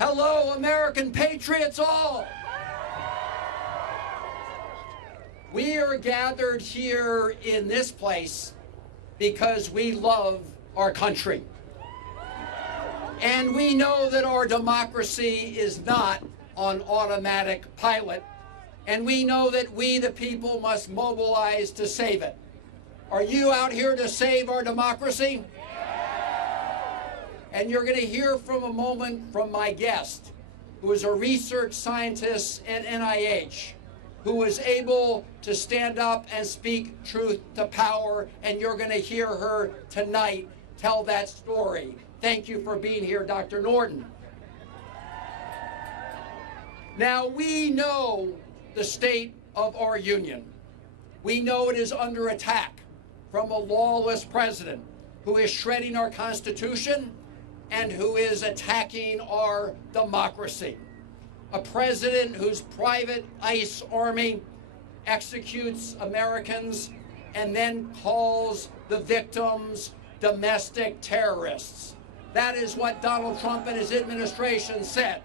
Hello, American patriots all. We are gathered here in this place because we love our country. And we know that our democracy is not on automatic pilot. And we know that we, the people, must mobilize to save it. Are you out here to save our democracy? And you're going to hear from a moment from my guest, who is a research scientist at NIH, who was able to stand up and speak truth to power, and you're going to hear her tonight tell that story. Thank you for being here, Dr. Norton. Now, we know the state of our union. We know it is under attack from a lawless president who is shredding our Constitution and who is attacking our democracy. A president whose private ICE army executes Americans and then calls the victims domestic terrorists. That is what Donald Trump and his administration said.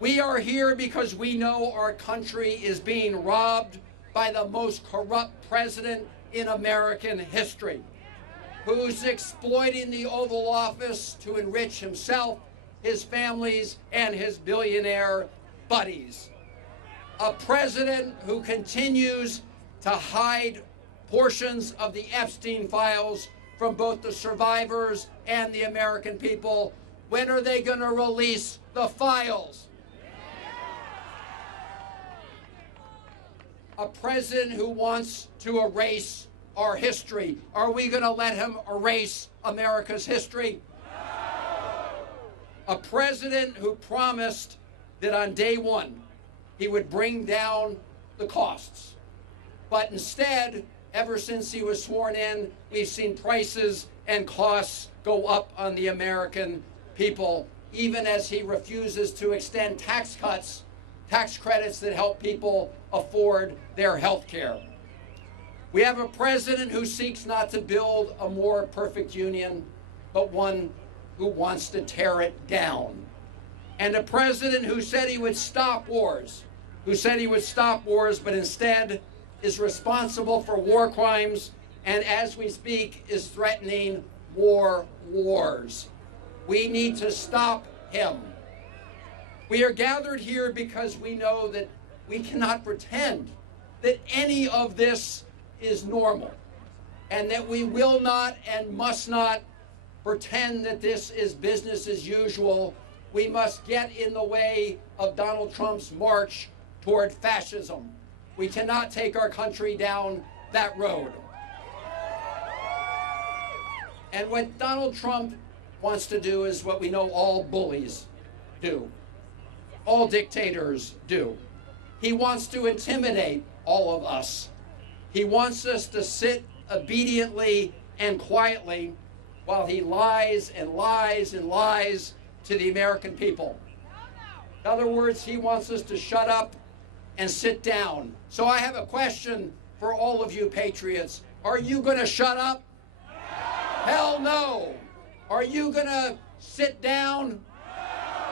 We are here because we know our country is being robbed by the most corrupt president in American history, who's exploiting the Oval Office to enrich himself, his families, and his billionaire buddies. A president who continues to hide portions of the Epstein files from both the survivors and the American people. When are they going to release the files? A president who wants to erase our history. Are we going to let him erase America's history? A president who promised that on day one he would bring down the costs. But instead, ever since he was sworn in, we've seen prices and costs go up on the American people, even as he refuses to extend tax cuts, tax credits that help people afford their health care. We have a president who seeks not to build a more perfect union, but one who wants to tear it down. And a president who said he would stop wars, but instead is responsible for war crimes and, as we speak, is threatening wars. We need to stop him. We are gathered here because we know that we cannot pretend that any of this is normal, and that we will not and must not pretend that this is business as usual. We must get in the way of Donald Trump's march toward fascism. We cannot take our country down that road. And what Donald Trump wants to do is what we know all bullies do, all dictators do. He wants to intimidate all of us. He wants us to sit obediently and quietly while he lies and lies and lies to the American people. In other words, he wants us to shut up and sit down. So I have a question for all of you patriots. Are you going to shut up? Hell no. Are you going to sit down?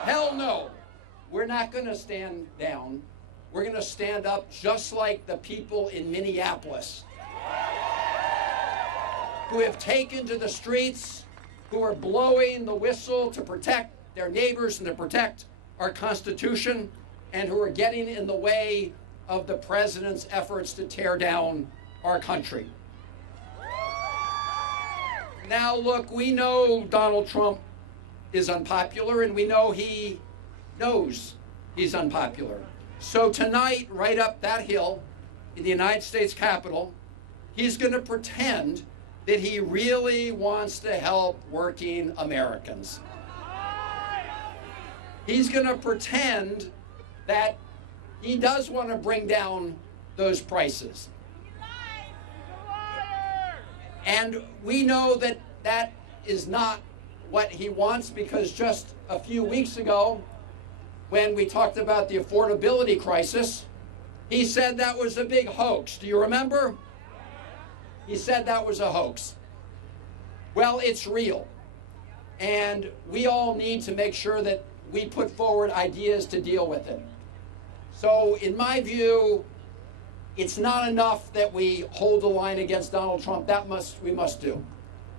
Hell no. We're not going to stand down. We're going to stand up just like the people in Minneapolis who have taken to the streets, who are blowing the whistle to protect their neighbors and to protect our Constitution, and who are getting in the way of the president's efforts to tear down our country. Now, look, we know Donald Trump is unpopular, and we know he knows he's unpopular. So tonight, right up that hill in the United States Capitol, he's going to pretend that he really wants to help working Americans. He's going to pretend that he does want to bring down those prices. And we know that that is not what he wants, because just a few weeks ago, when we talked about the affordability crisis, he said that was a big hoax. Do you remember? He said that was a hoax. Well, it's real. And we all need to make sure that we put forward ideas to deal with it. So in my view, it's not enough that we hold the line against Donald Trump. We must do.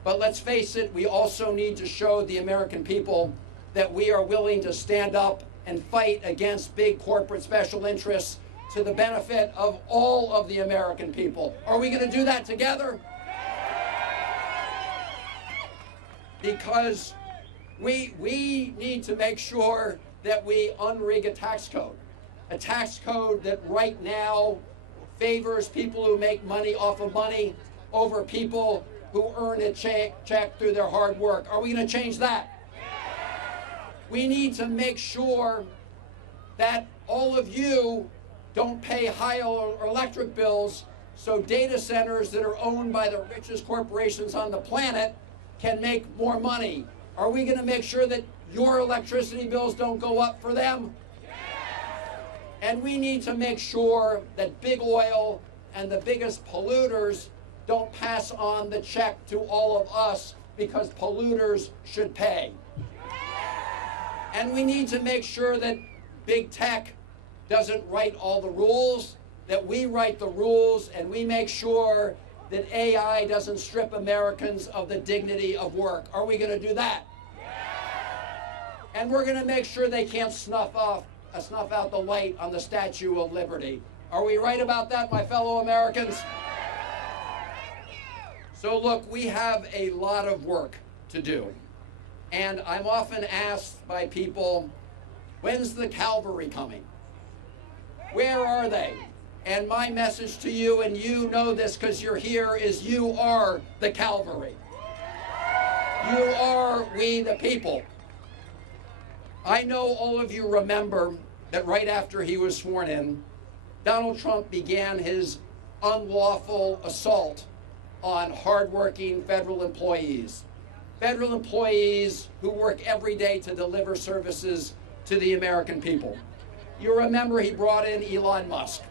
But let's face it, we also need to show the American people that we are willing to stand up and fight against big corporate special interests to the benefit of all of the American people. Are we going to do that together? Because we need to make sure that we unrig a tax code that right now favors people who make money off of money over people who earn a check through their hard work. Are we going to change that? We need to make sure that all of you don't pay high electric bills so data centers that are owned by the richest corporations on the planet can make more money. Are we going to make sure that your electricity bills don't go up for them? And we need to make sure that big oil and the biggest polluters don't pass on the check to all of us, because polluters should pay. And we need to make sure that big tech doesn't write all the rules, that we write the rules, and we make sure that AI doesn't strip Americans of the dignity of work. Are we going to do that? And we're going to make sure they can't snuff out the light on the Statue of Liberty. Are we right about that, my fellow Americans? So look, we have a lot of work to do. And I'm often asked by people, when's the cavalry coming? Where are they? And my message to you, and you know this because you're here, is you are the cavalry. You are we the people. I know all of you remember that right after he was sworn in, Donald Trump began his unlawful assault on hardworking federal employees who work every day to deliver services to the American people. You remember he brought in Elon Musk,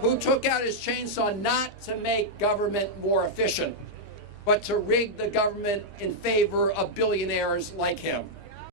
who took out his chainsaw not to make government more efficient, but to rig the government in favor of billionaires like him.